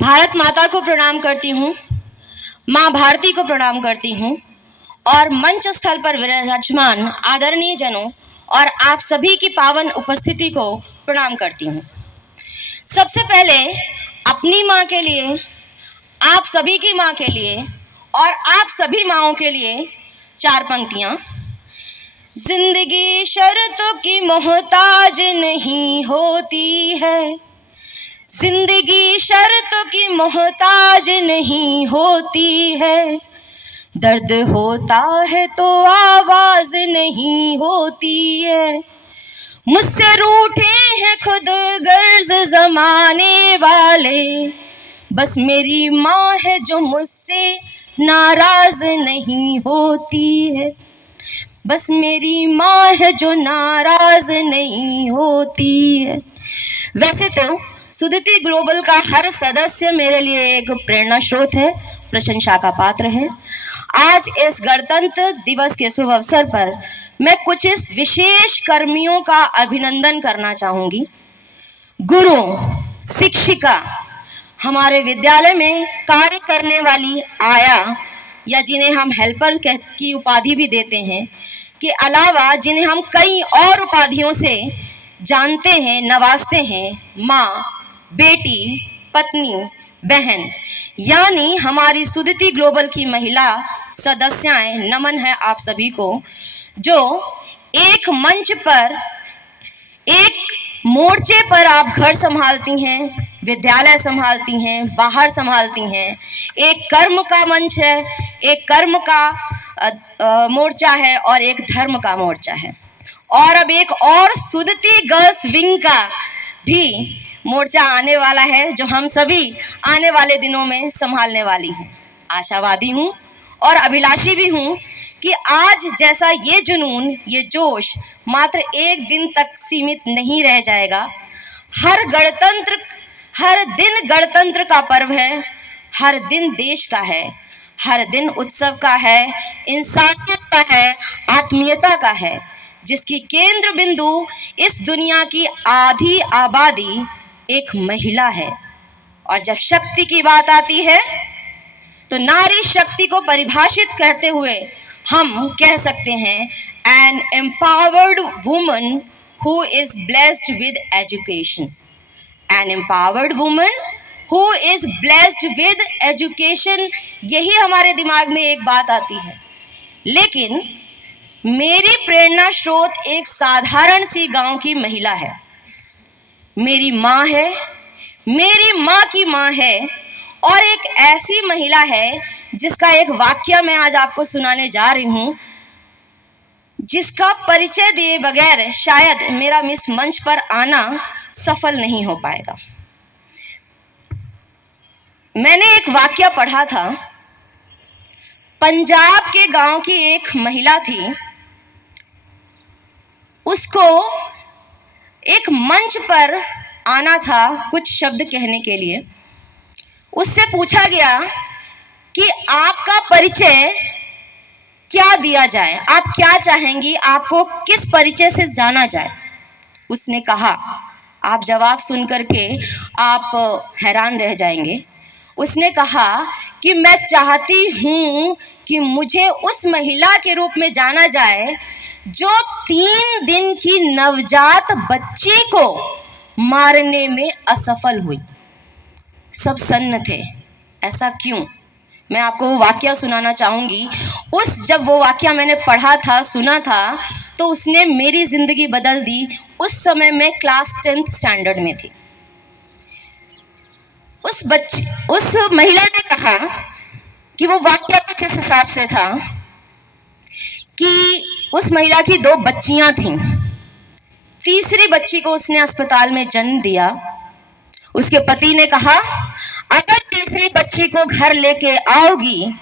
भारत माता को प्रणाम करती हूँ, माँ भारती को प्रणाम करती हूँ और मंच स्थल पर विराजमान आदरणीय जनों और आप सभी की पावन उपस्थिति को प्रणाम करती हूँ। सबसे पहले अपनी माँ के लिए, आप सभी की माँ के लिए और आप सभी माँओं के लिए चार पंक्तियाँ। जिंदगी शर्तों की मोहताज नहीं होती है, जिंदगी शर्तों की मोहताज नहीं होती है, दर्द होता है तो आवाज नहीं होती है, मुझसे रूठे हैं खुद गर्ज जमाने वाले, बस मेरी माँ है जो मुझसे नाराज नहीं होती है, बस मेरी माँ है जो नाराज नहीं होती है। वैसे तो सुदिति ग्लोबल का हर सदस्य मेरे लिए एक प्रेरणा स्रोत है, प्रशंसा का पात्र है। आज इस गणतंत्र दिवस के शुभ अवसर पर मैं कुछ इस विशेष कर्मियों का अभिनंदन करना चाहूंगी। गुरु, शिक्षिका, हमारे विद्यालय में कार्य करने वाली आया या जिन्हें हम हेल्पर की उपाधि भी देते हैं, के अलावा जिन्हें हम कई और उपाधियों से जानते हैं, नवाजते हैं, माँ, बेटी, पत्नी, बहन, यानी हमारी सुदिति ग्लोबल की महिला सदस्याएं, नमन है आप सभी को, जो एक मंच पर, एक मोर्चे पर आप घर संभालती हैं, विद्यालय संभालती हैं, बाहर संभालती हैं। एक कर्म का मंच है, एक कर्म का मोर्चा है और एक धर्म का मोर्चा है, और अब एक और सुदिति गर्ल्स विंग का भी मोर्चा आने वाला है, जो हम सभी आने वाले दिनों में संभालने वाली हैं। आशावादी हूँ और अभिलाषी भी हूँ कि आज जैसा ये जुनून, ये जोश मात्र एक दिन तक सीमित नहीं रह जाएगा। हर दिन गणतंत्र का पर्व है, हर दिन देश का है, हर दिन उत्सव का है, इंसानियत का है, आत्मीयता का है, जिसकी केंद्र बिंदु इस दुनिया की आधी आबादी एक महिला है। और जब शक्ति की बात आती है तो नारी शक्ति को परिभाषित करते हुए हम कह सकते हैं an empowered woman who is blessed with education. An empowered woman who is blessed with education, यही हमारे दिमाग में एक बात आती है। लेकिन मेरी प्रेरणा स्रोत एक साधारण सी गांव की महिला है, मेरी माँ है, मेरी माँ की माँ है, और एक ऐसी महिला है जिसका एक वाक्य मैं आज आपको सुनाने जा रही हूँ, जिसका परिचय दिए बगैर शायद मेरा इस मंच पर आना सफल नहीं हो पाएगा। मैंने एक वाक्य पढ़ा था, पंजाब के गांव की एक महिला थी, उसको एक मंच पर आना था कुछ शब्द कहने के लिए। उससे पूछा गया कि आपका परिचय क्या दिया जाए, आप क्या चाहेंगी, आपको किस परिचय से जाना जाए। उसने कहा, आप जवाब सुनकर के आप हैरान रह जाएंगे। उसने कहा कि मैं चाहती हूँ कि मुझे उस महिला के रूप में जाना जाए जो 3 दिन की नवजात बच्ची को मारने में असफल हुई। सब सन्न थे। ऐसा क्यों? मैं आपको वो वाक्य सुनाना चाहूंगी। जब वो वाक्य मैंने पढ़ा था, सुना था, तो उसने मेरी जिंदगी बदल दी। उस समय मैं क्लास 10th स्टैंडर्ड में थी। उस महिला ने कहा कि वो वाक्य कुछ इस हिसाब से था कि उस महिला की 2 बच्चियां थीं। तीसरी बच्ची को उसने अस्पताल में जन्म दिया। उसके पति ने कहा, अगर तीसरी बच्ची को घर लेके आओगी,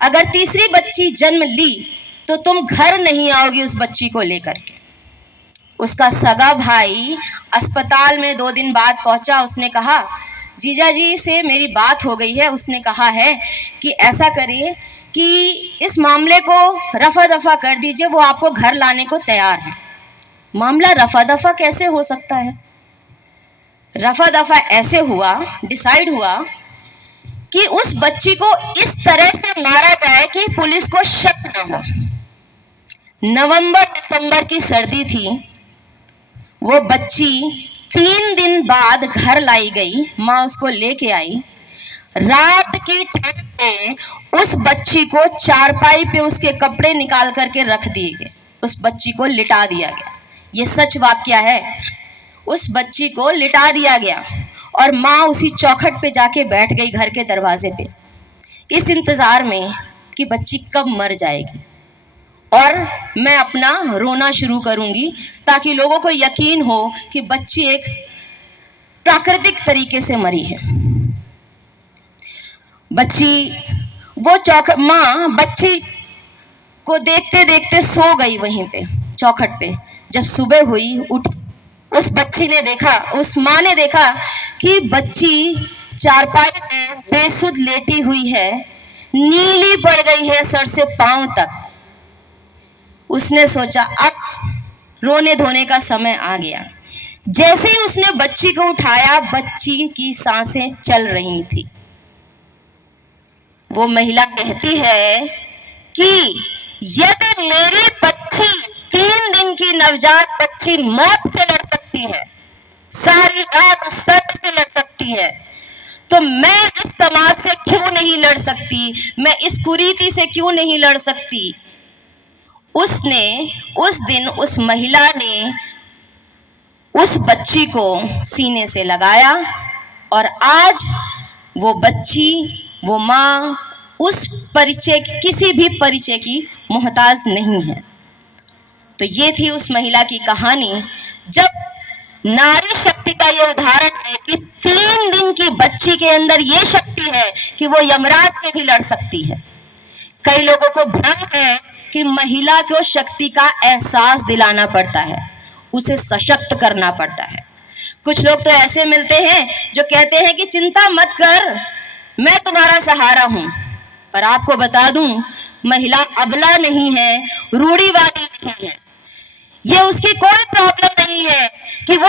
अगर तीसरी बच्ची जन्म ली तो तुम घर नहीं आओगी उस बच्ची को लेकर के। उसका सगा भाई अस्पताल में 2 दिन बाद पहुंचा। उसने कहा, जीजा जी से मेरी बात हो गई है। उसने कहा है कि ऐसा करिए कि इस मामले को रफा दफा कर दीजिए, वो आपको घर लाने को तैयार है। मामला रफा दफा कैसे हो सकता है? रफा दफा ऐसे हुआ, डिसाइड हुआ कि उस बच्ची को इस तरह से मारा जाए कि पुलिस को शक न हो। नवंबर दिसंबर की सर्दी थी। वो बच्ची 3 दिन बाद घर लाई गई, माँ उसको लेके आई। रात की ठंड में उस बच्ची को चारपाई पे उसके कपड़े निकाल करके रख दिए गए, उस बच्ची को लिटा दिया गया। ये सच वाकया है। उस बच्ची को लिटा दिया गया और माँ उसी चौखट पे जाके बैठ गई घर के दरवाजे पे, इस इंतजार में कि बच्ची कब मर जाएगी और मैं अपना रोना शुरू करूंगी, ताकि लोगों को यकीन हो कि बच्ची एक प्राकृतिक तरीके से मरी है। माँ बच्ची को देखते देखते सो गई वहीं पे चौखट पे। जब सुबह हुई, उठ उस बच्ची ने देखा, उस माँ ने देखा कि बच्ची चारपाई में बेसुध लेटी हुई है, नीली पड़ गई है सर से पांव तक। उसने सोचा अब रोने धोने का समय आ गया। जैसे ही उसने बच्ची को उठाया, बच्ची की सांसें चल रही थी। वो महिला कहती है कि यदि मेरी बच्ची 3 दिन की नवजात बच्ची मौत से लड़ सकती है, सारी रात उस सर्द से लड़ सकती है, तो मैं इस समाज से क्यों नहीं लड़ सकती, मैं इस कुरीति से क्यों नहीं लड़ सकती। उस दिन उस महिला ने उस बच्ची को सीने से लगाया और आज वो बच्ची, वो माँ उस परिचय, किसी भी परिचय की मोहताज नहीं है। तो ये थी उस महिला की कहानी। जब नारी शक्ति का ये उदाहरण है कि 3 दिन की बच्ची के अंदर ये शक्ति है कि वो यमराज से भी लड़ सकती है। कई लोगों को भ्रम है कि महिला को शक्ति का एहसास दिलाना पड़ता है, उसे सशक्त करना पड़ता है। कुछ लोग तो ऐसे मिलते हैं जो कहते हैं कि चिंता मत कर, मैं तुम्हारा सहारा हूं। पर आपको बता दूं, महिला अबला नहीं है, रूढ़िवादी नहीं है। ये उसकी कोई प्रॉब्लम नहीं है कि वो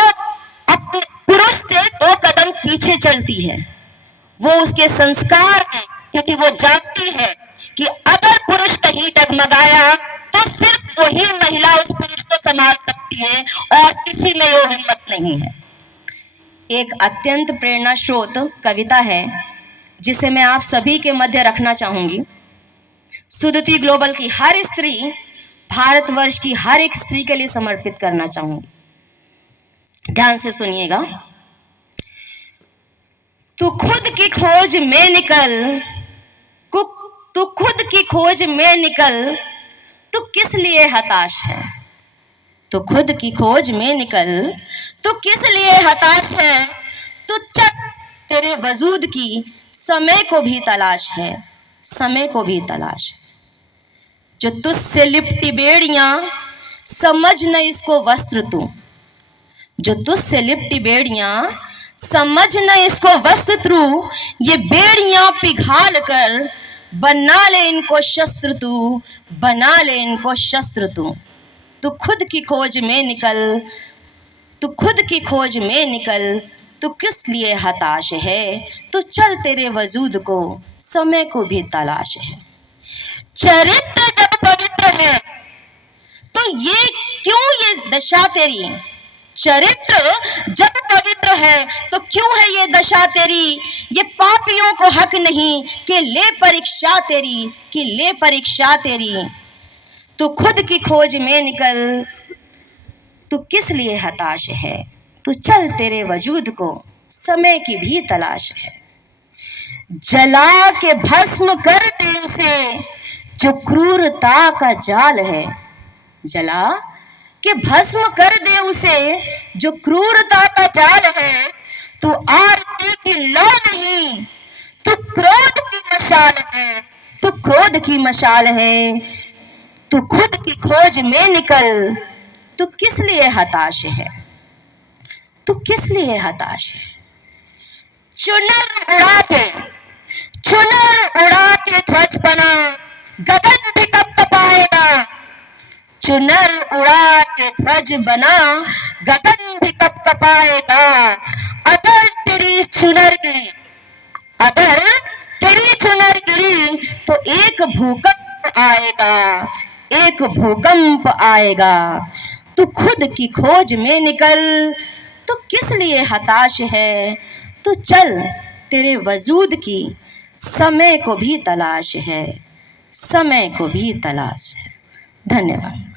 अपने पुरुष से 2 कदम पीछे चलती है। वो उसके संस्कार है, क्योंकि वो जानती है कि अगर पुरुष कहीं डगमगाया तो सिर्फ वही महिला उस पुरुष को संभाल सकती है और किसी में वो हिम्मत नहीं है। एक अत्यंत प्रेरणा स्रोत कविता है जिसे मैं आप सभी के मध्य रखना चाहूंगी। सुदति ग्लोबल की हर स्त्री, भारतवर्ष की हर एक स्त्री के लिए समर्पित करना चाहूंगी। ध्यान से सुनिएगा। तू खुद की खोज में निकल, तू खुद की खोज में निकल, तू किस लिए हताश है। तू खुद की खोज में निकल, तू किस लिए हताश है। तू चक, तेरे वजूद की समय को भी तलाश है, समय को भी तलाश है। जो तुझसे लिपटी बेड़ियां, समझ न इसको वस्त्र तू। जो तुझसे लिपटी बेड़ियां, समझ न इसको वस्त्र तू। ये बेड़ियां पिघाल कर बना ले इनको शस्त्र तू, बना ले इनको शस्त्र तू। तू खुद की खोज में निकल, तू खुद की खोज में निकल, तू किस लिए हताश है। तू चल, तेरे वजूद को समय को भी तलाश है। चरित्र जब पवित्र है तो ये क्यों ये दशा तेरी। चरित्र जब पवित्र है तो क्यों है ये दशा तेरी। ये पापियों को हक नहीं कि ले परीक्षा तेरी, कि ले परीक्षा तेरी। तू खुद की खोज में निकल, तू किस लिए हताश है। तू चल, तेरे वजूद को समय की भी तलाश है। जला के भस्म कर दे उसे जो क्रूरता का जाल है। जला के भस्म कर दे उसे जो क्रूरता का जाल है। तू आरती की लौ नहीं, तू क्रोध की मशाल है, तू क्रोध की मशाल है। तू खुद की खोज में निकल, तू किस लिए हताश है। तू किस लिए हताश है। चुनर उड़ा के ध्वज बना, गगन भी कब कपाएगा। चुनर उड़ा के ध्वज बना, गगन भी कब कपाएगा। अगर तेरी बिगड़ी तो एक भूकंप आएगा, एक भूकंप आएगा। तू खुद की खोज में निकल, तो किस लिए हताश है। तो चल, तेरे वजूद की समय को भी तलाश है, समय को भी तलाश है। धन्यवाद।